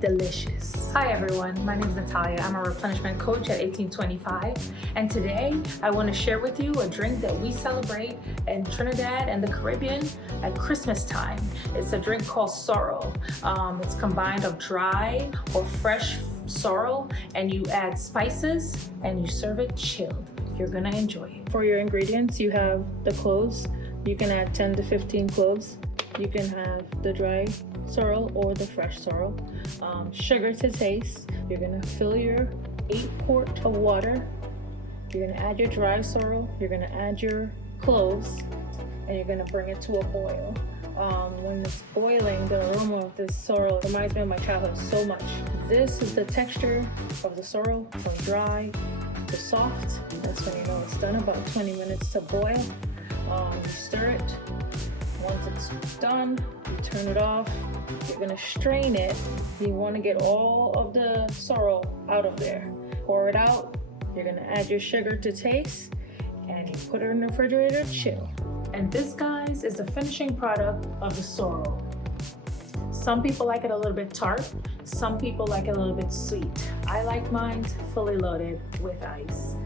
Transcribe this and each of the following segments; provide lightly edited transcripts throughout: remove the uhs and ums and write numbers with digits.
delicious. Hi everyone, my name is Natalia. I'm a replenishment coach at 1825, and today I want to share with you a drink that we celebrate in Trinidad and the Caribbean at Christmas time. It's a drink called Sorrel. It's combined of dry or fresh sorrel, and you add spices and you serve it chilled. You're gonna enjoy it. For your ingredients, you have the cloves. You can add 10 to 15 cloves. You can have the dry sorrel or the fresh sorrel. Sugar to taste. You're gonna fill your 8 quart of water. You're gonna add your dry sorrel. You're gonna add your cloves, and you're gonna bring it to a boil. When it's boiling, the aroma of this sorrel reminds me of my childhood so much. This is the texture of the sorrel from dry to soft. That's when you know it's done. About 20 minutes to boil. You stir it. Once it's done, you turn it off. You're gonna strain it. You wanna get all of the sorrel out of there. Pour it out. You're gonna add your sugar to taste, and you put it in the refrigerator to chill. And this, guys, is the finishing product of the sorrel. Some people like it a little bit tart. Some people like it a little bit sweet. I like mine fully loaded with ice.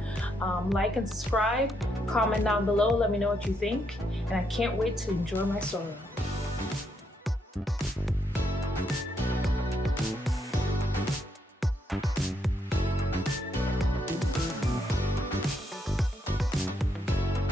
Like and subscribe, comment down below, let me know what you think, and I can't wait to enjoy my sorrel.